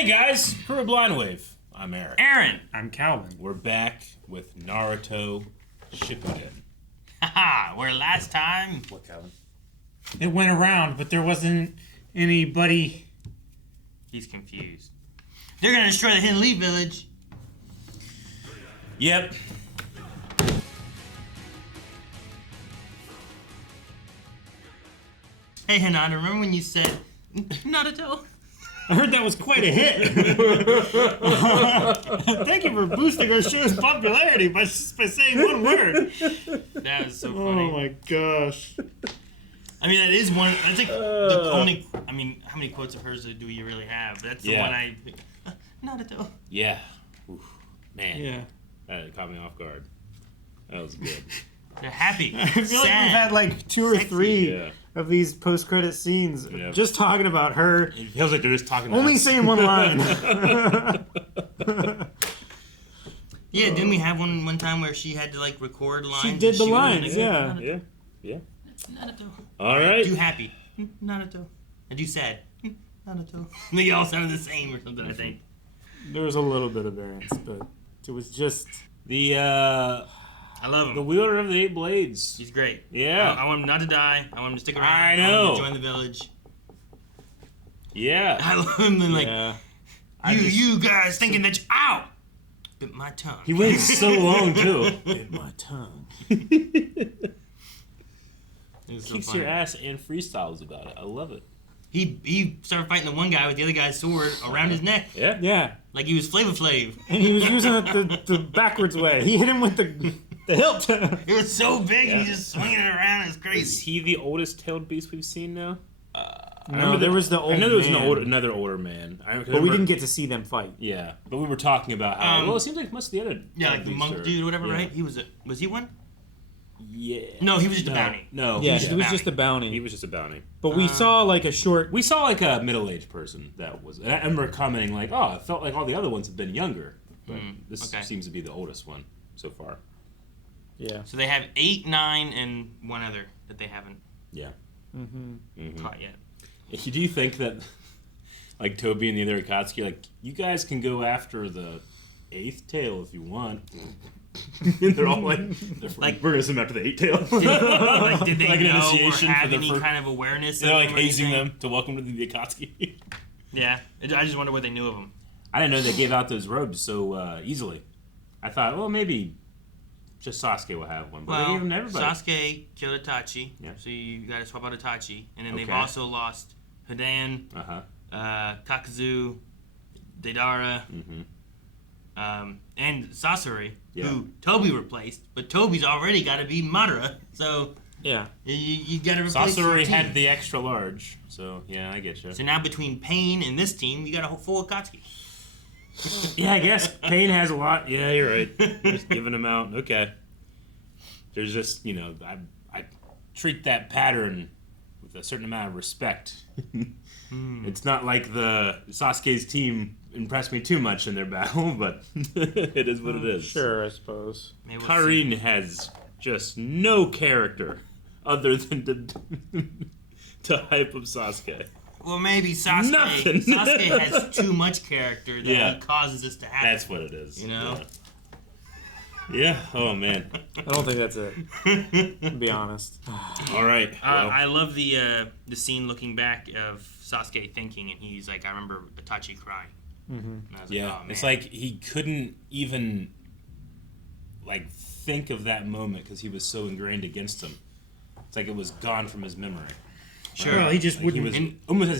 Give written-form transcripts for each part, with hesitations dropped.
Hey guys, crew of Blind Wave. I'm Eric. Aaron! I'm Calvin. We're back with Naruto Shippuden. Haha, where last time... What, Calvin? It went around, but there wasn't anybody... He's confused. They're gonna destroy the Hidden Leaf Village. Yep. Hey Hinata, remember when you said, Naruto? I heard that was quite a hit. Thank you for boosting our show's popularity by saying one word. That was so funny. Oh my gosh. I mean, that is one, I think the only, I mean, how many quotes of hers do you really have? That's the one I, Naruto. Yeah. Oof. Man. Yeah. That caught me off guard. That was good. They're happy, I feel like we've had like two or sexy. three of these post-credit scenes just talking about her. It feels like they're just talking Only about saying one line. Yeah, didn't we have one time where she had to like record lines? She did the would, lines, yeah. Yeah. Naruto. All right. Do happy. Naruto. I do sad. Naruto. They all sounded the same or something, I think. There was a little bit of variance, but it was just... I love him. The wielder of the 8 blades. He's great. Yeah. I want him not to die. I want him to stick around. I I know. want him to join the village. Yeah. I love him and like, Yeah. you guys thinking that ow! Bit my tongue. He waited so long, too. Bit my tongue. It was so Kicks funny. your ass and freestyles about it. I love it. He started fighting the one guy with the other guy's sword around his neck. Yeah. Yeah. Like he was Flavor Flav. And he was using it the backwards way. He hit him with the hilt. It was so big and he's just swinging it around. It's Is crazy. he the oldest tailed beast we've seen now? No, there was the old I know there was man. another older man. But we didn't get to see them fight. Yeah, but we were talking about how. Well, it seems like most of the other. Yeah, like the monk beasts are- dude or whatever, yeah. right? Was he one? Yeah. No, he was just a bounty. No. Yeah, was it was bounty. just a bounty. He was just a bounty. But we saw like a short... We saw like a middle-aged person that was. And I remember commenting like, "Oh, it felt like all the other ones have been younger, but this seems to be the oldest one so far." Yeah. So they have 8, 9, and one other that they haven't Yeah. caught yet. Do you think that, like Toby and the other Akatsuki, like you guys can go after the 8th tail if you want? And they're all like, we're gonna send them after the 8th tail. Did they Like an know or initiation have for the any first- kind of awareness? They're of like him or hazing anything? them to welcome to the Akatsuki. Yeah, I just wonder what they knew of him. I didn't know they gave out those robes so easily. I thought, well, maybe just Sasuke will have one, but they Well, gave them to everybody. Sasuke killed Itachi, Yeah. so you got to swap out Itachi, and then they've Okay. also lost Hidan, Kakuzu, Deidara, and Sasori, who Toby replaced, but Toby's already got to be Madara, so Yeah. you got to replace your Sasori team. had the extra large, so yeah, I get you. So now between Pain and this team, you got a whole full Akatsuki. Yeah, I guess Pain has a lot. Yeah, you're right. Just giving them out. Okay. There's just, I treat that pattern with a certain amount of respect. It's not like the Sasuke's team impressed me too much in their battle, but it is what it is. Sure, I suppose. Maybe we'll Karin has just no character other than to hype up Sasuke. Well, maybe Sasuke. Nothing. Sasuke has too much character that Yeah. he causes this to happen. That's what it is. You know? Yeah. Oh, man. I don't think that's it. To be honest. All right. Well, I love the scene looking back of Sasuke thinking, and he's like, I remember Itachi crying. And I was like, yeah. oh, man. It's like he couldn't even, think of that moment because he was so ingrained against him. It's like it was gone from his memory. Sure. Well, he just Like wouldn't... he was almost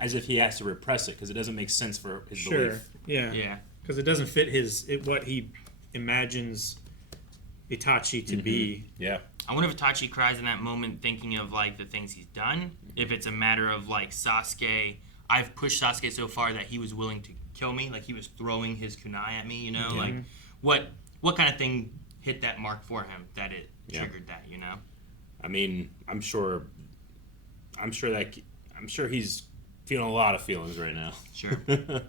as if he has to repress it because it doesn't make sense for his belief. Yeah. Yeah. Because it doesn't fit what he imagines Itachi to be. Yeah. I wonder if Itachi cries in that moment thinking of, like, the things he's done. If it's a matter of, like, Sasuke... I've pushed Sasuke so far that he was willing to kill me. Like, he was throwing his kunai at me, you know? Like, what kind of thing hit that mark for him that it triggered that, you know? I mean, I'm sure he's feeling a lot of feelings right now. Sure. It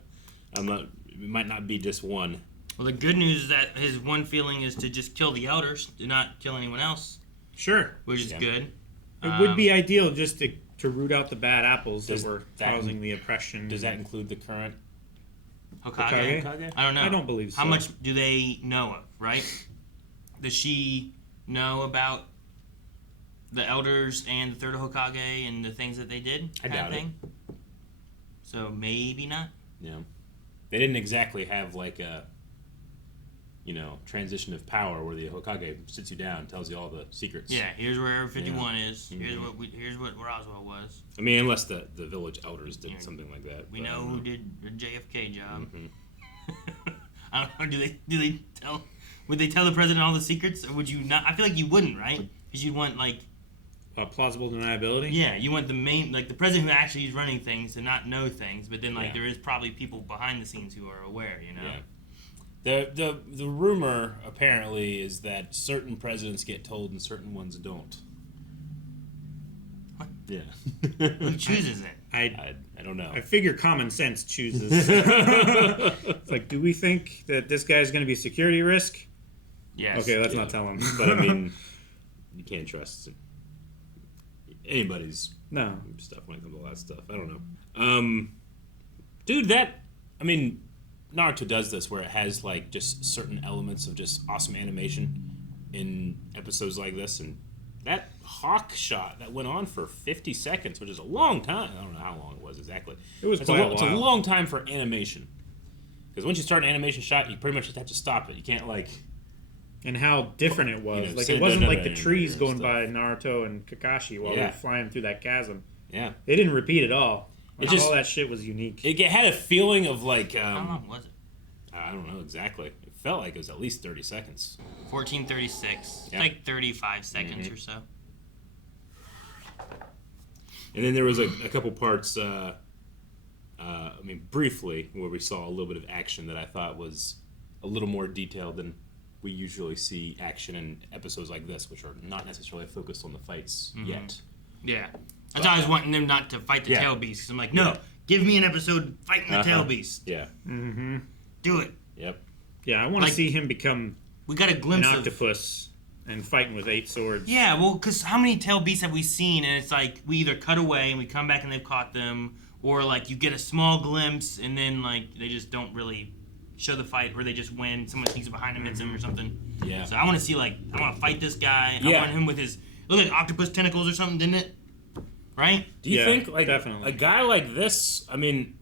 might not be just one. Well, the good news is that his one feeling is to just kill the elders, do not kill anyone else, Sure. which is good. It would be ideal just to root out the bad apples that Does were that- causing the oppression. Does that include the current Hokage? Hokage? I don't know. I don't believe so. How much do they know of, right? Does she know about the elders and the third Hokage and the things that they did? I doubt it. So maybe not. Yeah. They didn't exactly have like a, transition of power where the Hokage sits you down, tells you all the secrets. Yeah, here's where Area 51 is. Mm-hmm. Here's what Roswell was. I mean, unless the village elders did something like that. We know who did the JFK job. Mm-hmm. I don't know. Would they tell the president all the secrets, or would you not? I feel like you wouldn't, right? Because you'd want like plausible deniability. Yeah, you want the main, like the president who actually is running things to not know things, but then there is probably people behind the scenes who are aware. Yeah. The rumor apparently is that certain presidents get told and certain ones don't. What? Yeah. Who chooses it? I don't know. I figure common sense chooses. It's like, do we think that this guy's going to be a security risk? Yes. Okay, let's not tell him. But I mean, you can't trust anybody's stuff when it comes to all that stuff. I don't know. Dude, Naruto does this where it has like just certain elements of just awesome animation in episodes like this, and that hawk shot that went on for 50 seconds, which is a long time. I don't know how long it was exactly. It was It's quite a while. It's a long time for animation. Because once you start an animation shot, you pretty much just have to stop it. You can't like... And how different it was. Like, it wasn't like the anime trees and going stuff. by Naruto and Kakashi while they were flying through that chasm. Yeah. They didn't repeat at all. Like, It just- all that shit was unique. It had a feeling of like... How long was it? I don't know exactly. It felt like it was at least 30 seconds. 14:36. Yeah. Like 35 seconds or so. And then there was a couple parts, briefly, where we saw a little bit of action that I thought was a little more detailed than we usually see action in episodes like this, which are not necessarily focused on the fights yet. Yeah. That's why I was wanting them not to fight the tail beast. Because I'm like, no, give me an episode fighting the tail beast. Yeah. Mm-hmm. Do it. Yep. Yeah, I want to see him become We got a glimpse an of... octopus and fighting with 8 swords. Yeah, well, because how many tail beasts have we seen? And it's like we either cut away and we come back and they've caught them, or like you get a small glimpse and then like they just don't really show the fight, or they just win. Someone sneaks behind him, hits him or something. Yeah. So I want to see I want to fight this guy. Yeah. I want him with his it looked like octopus tentacles or something, didn't it? Right? Do you think definitely. a guy like this? I mean,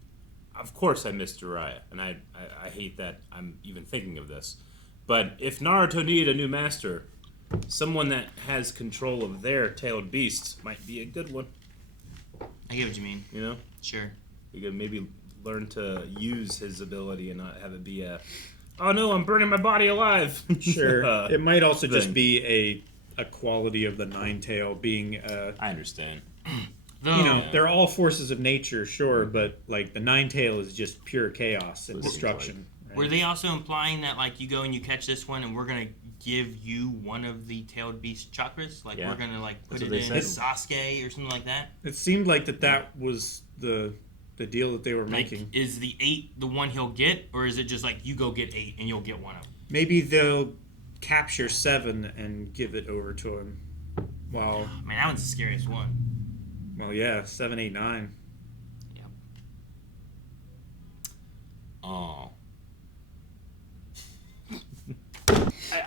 of course I miss Jiraiya, and I hate that I'm even thinking of this. But if Naruto needed a new master, someone that has control of their tailed beasts might be a good one. I get what you mean. You know, Sure. we could maybe learn to use his ability and not have it be oh no, I'm burning my body alive. Sure. It might also just thing. be a quality of the nine tail being I understand. they're all forces of nature, sure, but like the nine tail is just pure chaos and Seems destruction. Right? Were they also implying that like you go and you catch this one and we're gonna give you one of the tailed beast chakras? Like Yeah. we're gonna like put That's it what they in said. Sasuke or something like that? It seemed like that was the deal that they were Like, making. is the 8 the one he'll get, or is it just like you go get 8 and you'll get one of them? Maybe they'll capture 7 and give it over to him. While, Man, that one's the scariest one. well, yeah, 7, 8, 9. Yep. Oh.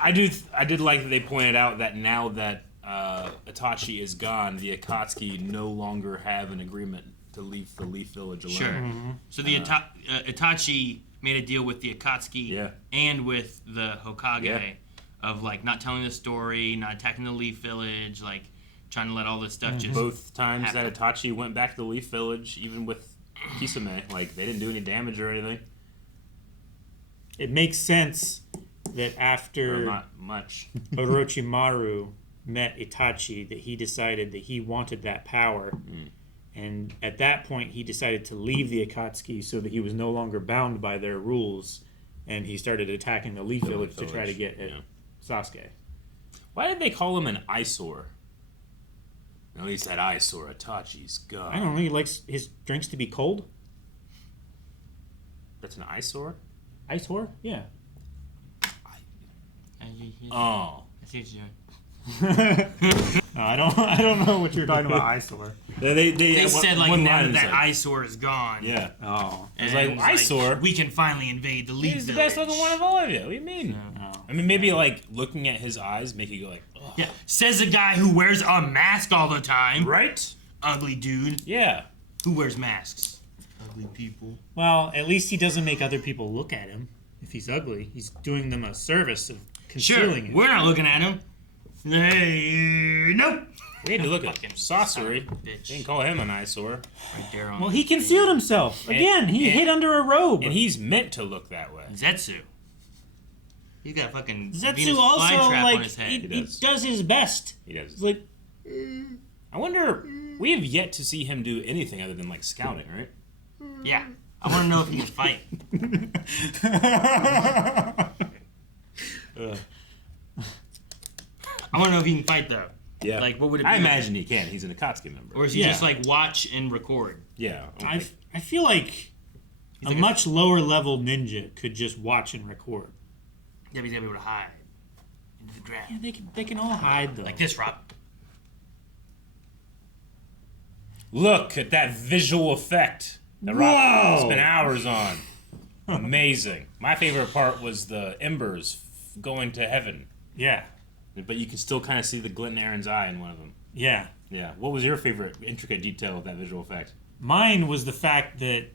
I did like that they pointed out that now that Itachi is gone, the Akatsuki no longer have an agreement to leave the Leaf Village alone. Sure. So the Itachi made a deal with the Akatsuki and with the Hokage of like not telling the story, not attacking the Leaf Village, like trying to let all this stuff just Both times happen. that Itachi went back to the Leaf Village, even with Kisame, like they didn't do any damage or anything. It makes sense that Or after not much. Orochimaru met Itachi, that he decided that he wanted that power. And at that point, he decided to leave the Akatsuki so that he was no longer bound by their rules. And he started attacking the Leaf Village to try to get at Sasuke. Why did they call him an eyesore? At least that eyesore, Itachi's gone. I don't know, he likes his drinks to be cold. That's an eyesore? Eyesore? Yeah. Oh. I see what you're doing. No, I don't know what you're talking about, Eyesore. They said like one now line that is that like, eyesore is gone. Yeah. Oh. It's like, Eyesore? we can finally invade the Leaf He's the Village. best looking one of all of you. What do you mean? Oh. I mean, maybe like looking at his eyes make you go like, ugh. Yeah, says the guy who wears a mask all the time. Right? Ugly dude. Yeah. Who wears masks? Ugly people. Well, at least he doesn't make other people look at him. If he's ugly, he's doing them a service of concealing it. We're not looking at him. Hey, nope. We had to look at Fucking sorcery. son of a bitch. They can call him an eyesore. Right there on Well, the he concealed himself. Again, he and- hid under a robe. And he's meant to look that way. Zetsu. He's got a fucking Zetsu Venus also, flytrap like, on his head. he does. does his best. He does. It's like, I wonder, we have yet to see him do anything other than like scouting, right? Yeah. I want to know if he can fight. I want to know if he can fight though. Yeah. Like, what would it be? I imagine he can. He's an Akatsuki member. Or is he Yeah. just like watch and record? Yeah. I feel like a like a- much lower level ninja could just watch and record. Yeah, but he's gotta be able to hide into the ground. Yeah, they can all hide though. Like this, Rob. Look at that visual effect that Rob spent hours on. Amazing. My favorite part was the embers going to heaven. Yeah, But you can still kind of see the glint in Aaron's eye in one of them. yeah. Yeah. What was your favorite intricate detail of that visual effect? Mine was the fact that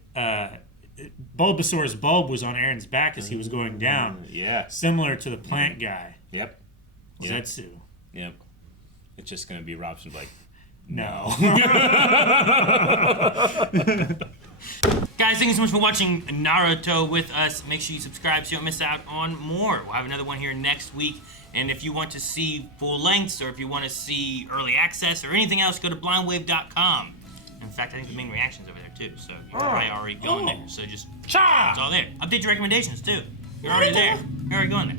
Bulbasaur's bulb was on Aaron's back as he was going down, Yeah. similar to the plant guy, Yep. Yep. Zetsu. Yep. It's just going to be Robson like, No. Guys, thank you so much for watching Naruto with us. Make sure you subscribe so you don't miss out on more. We'll have another one here next week. And if you want to see full lengths or if you want to see early access or anything else, go to blindwave.com. In fact, I think the main reaction's over there too. So you're probably already going there. So just, it's all there. Update your recommendations too. You're already there. You're already going there.